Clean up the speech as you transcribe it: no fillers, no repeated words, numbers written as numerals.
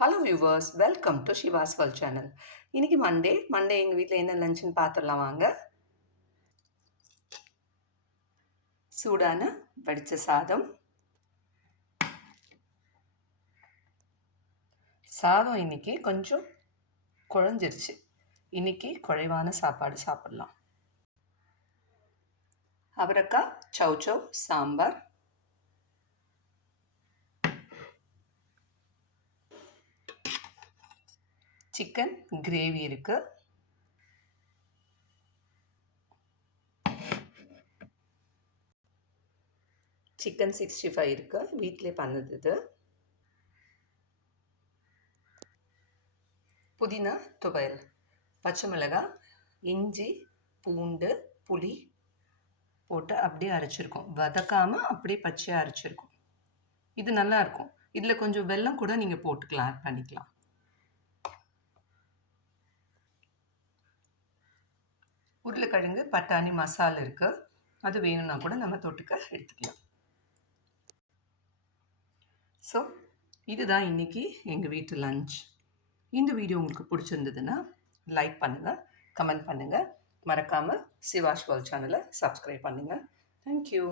Hello viewers, welcome to Shiva's world channel. இன்னைக்கு Monday எங்கள் வீட்டில் என்ன லஞ்சுன்னு பார்த்துடலாம் வாங்க. சூடான வடித்த சாதம் இன்னைக்கு கொஞ்சம் குழஞ்சிருச்சு. இன்னைக்கு குழைவான சாப்பாடு சாப்பிடலாம். அவரைக்காய் சௌச்சௌ சாம்பார், சிக்கன் கிரேவி இருக்கு, சிக்கன் 65 இருக்கு, வீட்டிலே பண்ணது இது. புதினா துவையல், பச்சை மிளகாய், இஞ்சி, பூண்டு, புளி போட்டு அப்படியே அரைச்சிருக்கோம். வதக்காமல் அப்படியே பச்சையாக அரைச்சிருக்கோம். இது நல்லா இருக்கும். இதில் கொஞ்சம் வெல்லம் கூட நீங்கள் போட்டுக்கலாம், ஆட் பண்ணிக்கலாம். உருளைக்கிழங்கு பட்டாணி மசாலா இருக்குது, அது வேணும்னா கூட நம்ம தொட்டுக்க எடுத்துக்கலாம். ஸோ இதுதான் இன்றைக்கி எங்கள் வீட்டு லஞ்ச். இந்த வீடியோ உங்களுக்கு பிடிச்சிருந்ததுன்னா லைக் பண்ணுங்கள், கமெண்ட் பண்ணுங்கள், மறக்காமல் ஷிவாஸ் வேர்ல்ட் சேனலை சப்ஸ்கிரைப் பண்ணுங்கள். தேங்க்யூ.